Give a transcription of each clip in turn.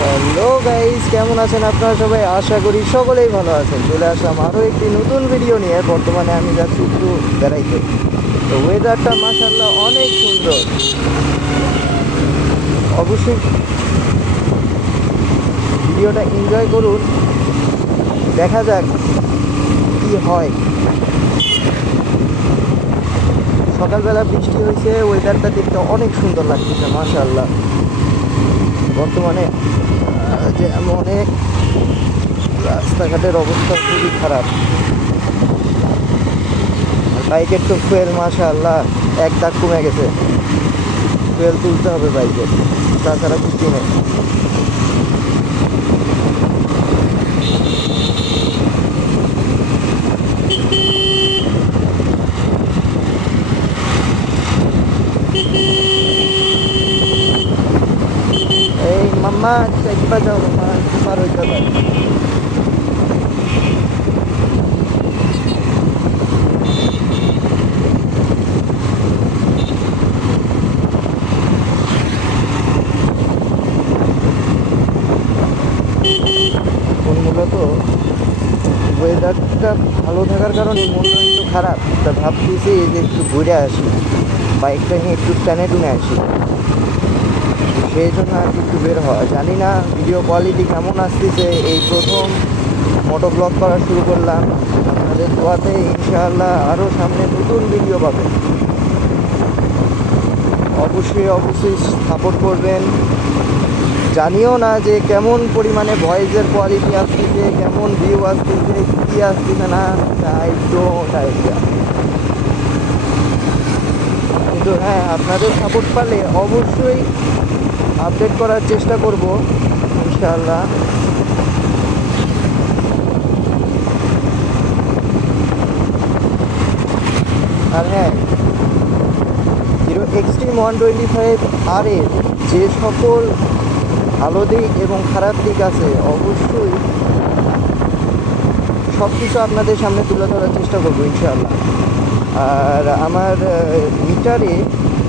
Hello guys, কেমন আছেন আপনারা সবাই? আশা করি সকলেই ভালো আছেন। চলে আসলাম আরও একটি নতুন ভিডিও নিয়ে। বর্তমানে আমি যাচ্ছি একটু বেড়াইতে। তো ওয়েদারটা মাশাআল্লাহ অনেক সুন্দর। অবশ্যই ভিডিওটা এনজয় করুন, দেখা যাক কি হয়। সকালবেলা বৃষ্টি হয়েছে, ওয়েদারটা দেখতে অনেক সুন্দর লাগতেছে মাশাআল্লাহ। বর্তমানে যে অনেক রাস্তাঘাটের অবস্থা খুবই খারাপ। বাইকের তো ফুয়েল মাশাআল্লাহ এক দাগ কমে গেছে। ফুয়েল তুলতে হবে বাইকের, তাছাড়া কিছু নেই। এই মাম্মা চাইবা যাও, মাম্মা পার হইতে পারে। মূলত ওয়েদারটা ভালো থাকার কারণে মনটা একটু খারাপ। তা ভাবতেছি যে একটু ঘুরে আসি, বাইকটা নিয়ে একটু টানে টুনে আসি। সেই জন্য আর একটু বের হওয়া। জানি না ভিডিও কোয়ালিটি কেমন আসতেছে। এই প্রথম মোটো ব্লগ করা শুরু করলাম। আপনাদের দোয়াতে ইনশাআল্লাহ আরও সামনে নতুন ভিডিও পাবেন। অবশ্যই সাপোর্ট করবেন। জানিও না যে কেমন পরিমাণে ভয়েসের কোয়ালিটি আসতেছে, কেমন ভিউ আসতেছে, কী আসতেছে না। কিন্তু হ্যাঁ, আপনাদের সাপোর্ট পালে অবশ্যই আপডেট করার চেষ্টা করব ইনশাআল্লাহ। আর হ্যাঁ, হিরো এক্সট্রিম 125 আর এর যে সকল ভালো দিক এবং খারাপ দিক আছে, অবশ্যই সব কিছু আপনাদের সামনে তুলে ধরার চেষ্টা করবো ইনশাআল্লাহ। আর আমার মিটারে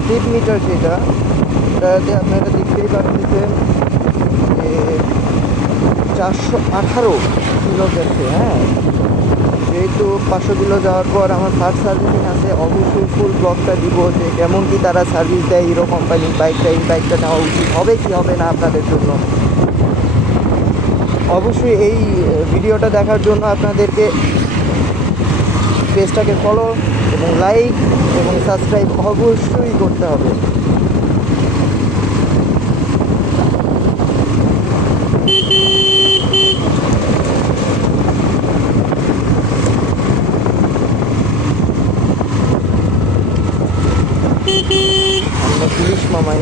ট্রিপ মিটার এটাতে আপনারা দেখতেই পাচ্ছেন যে 418 কিলো গেছে। হ্যাঁ, যেহেতু 500 কিলো যাওয়ার পর আমার ফার্স্ট সার্ভিসিং আছে, অবশ্যই ফুল ব্লগটা দিব যে কেমন কি তারা সার্ভিস দেয় হিরো কোম্পানির বাইকটা। এই বাইকটা নেওয়া উচিত হবে কি হবে না আপনাদের জন্য। অবশ্যই এই ভিডিওটা দেখার জন্য আপনাদেরকে পেজটাকে ফলো এবং লাইক এবং সাবস্ক্রাইব অবশ্যই করতে হবে। আমরা পুলিশ মামা,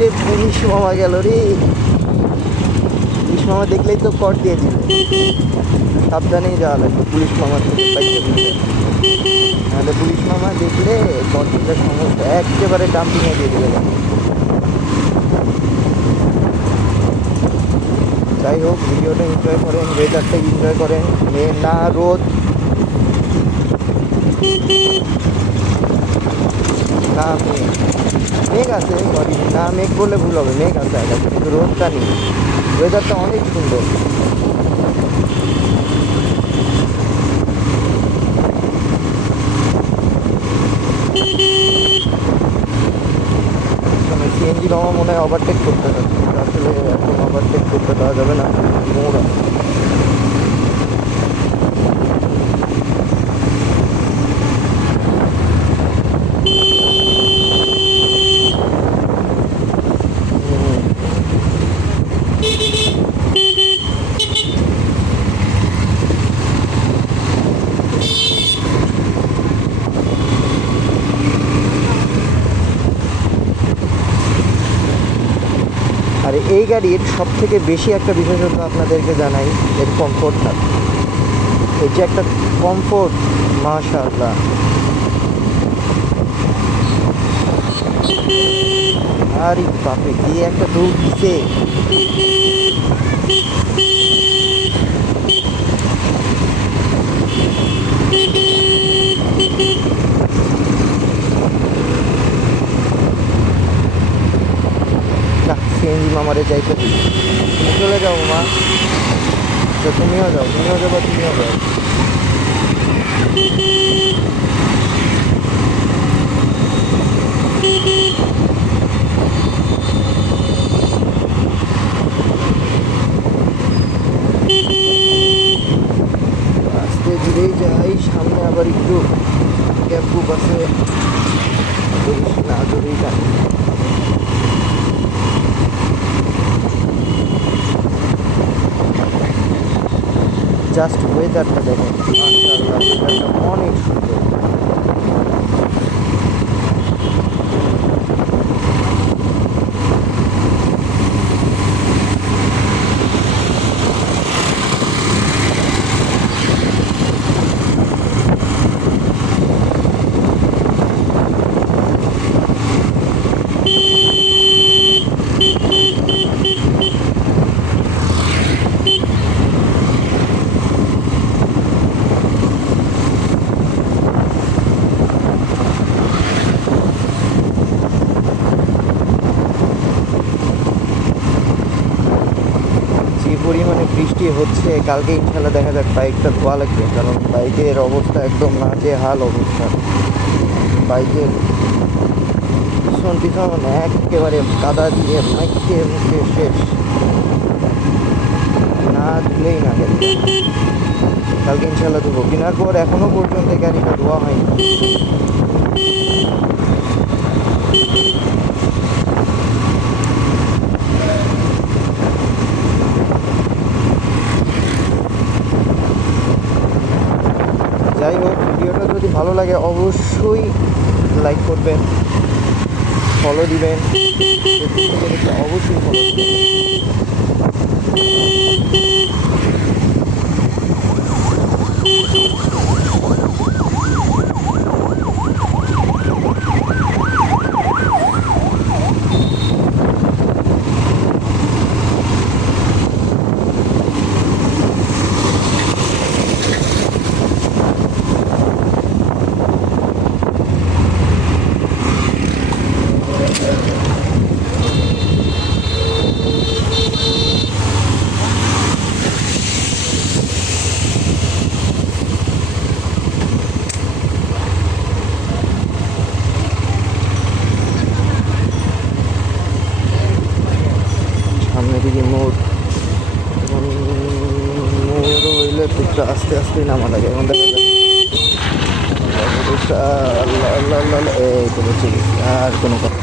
রে পুলিশ মামা গেল রে। পুলিশ মামা দেখলেই তো কর দিয়ে দিবে। সাবধানেই যাওয়া লাগবে পুলিশ মামার থেকে বাইকটা দিতে। নাহলে পুলিশ মামা দেখলে কন্ট্রোলটা সমস্ত একেবারে ডাম্পিংয়ে দিয়ে দেবে। যাই হোক, ভিডিওটা এনজয় করেন, ওয়েদারটা এনজয় করেন। না রোদ না মেঘ আছে, সরি না মেঘ বললে ভুল হবে, মেঘ আছে আকাশে কিন্তু রোদটা নেই। ওয়েদারটা অনেক সুন্দর। সিএনজি মামা মনে হয় ওভারটেক করতে হবে, আসলে এখন ওভারটেক করতে দেওয়া যাবে না, মোড় আছে। আর এই গাড়ির সব থেকে বেশি একটা বিশেষত্ব আপনাদেরকে জানাই, এর কমফোর্টটা। এই যে একটা কমফোর্ট মাশাআল্লাহ। আরে বাপরে, কি একটা দৌড় দিছে। সিএনজি মামারে যাইতে তুমি চলে যাও মা, তো তুমিও যাও, তুমিও যাবো, তুমিও যাও। আস্তে ধীরেই যাই, সামনে আবার একটু ক্যাব বুক আছে, না ধরেই যাই। জাস্ট ওয়েদারটা দেখেন, মাশাআল্লাহ, ওয়েদারটা অনেক সুন্দর। পরিমাণে বৃষ্টি হচ্ছে, কালকে ইনশাল্লাহ দেখা যাক বাইকটা ধোয়া লাগবে, কারণ বাইকের অবস্থা একদম নাজেহাল অবস্থা। বাইকের পিছন পিছন একেবারে কাদা দিয়ে মাইকে মুখে শেষ, না ধুলেই না গাড়িটা। কালকে ইনশাল্লাহ ধুবো, কেনার পর এখনো পর্যন্ত গাড়িটা ধোয়া হয়নি। যাই হোক, ভিডিওটা যদি ভালো লাগে অবশ্যই লাইক করবেন, ফলো দিবেন, অবশ্যই ফলো দিবেন। সামনের দিকে মোড়, এখন মোড় হইলে একটু আস্তে আস্তে নামা লাগে। এখন দেখা যাচ্ছে আল্লাহ আল্লাহ আল্লাহ, এই তো বলছি আর কোনো কথা।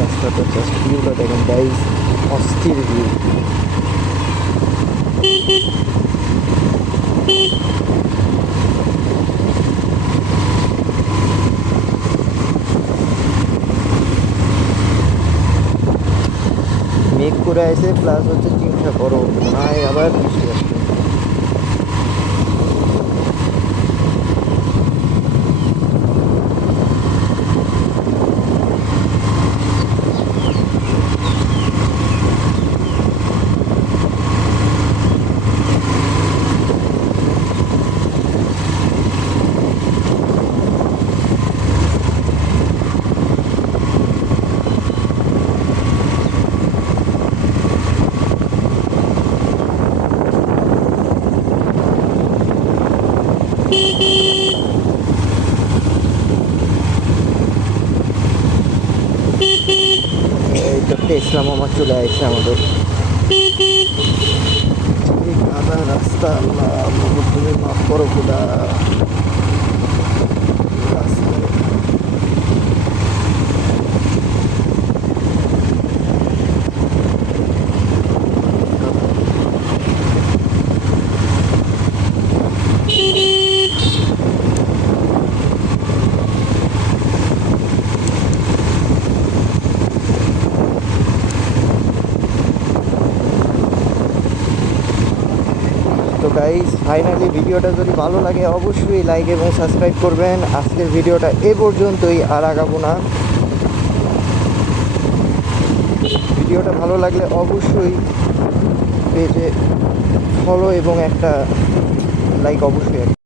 রাস্তাটা জাস্ট ভিউটা দেখেন গাইস, অস্থির ভিউ। মেঘ করে আছে, প্লাস হচ্ছে চিমটা গরম, মনে হয় আবার বৃষ্টি আসবে। এই তো টেসলা মামা চলে আসছে আমাদের। কাদা রাস্তা, আল্লাহ তুমি মাফ করো খোদা। গাইস ফাইনালি ভিডিওটা যদি ভালো লাগে অবশ্যই লাইক এবং সাবস্ক্রাইব করবেন। আজকের ভিডিওটা এ পর্যন্তই, আর আগাবো না। ভিডিওটা ভালো লাগলে অবশ্যই পেজে ফলো এবং একটা লাইক অবশ্যই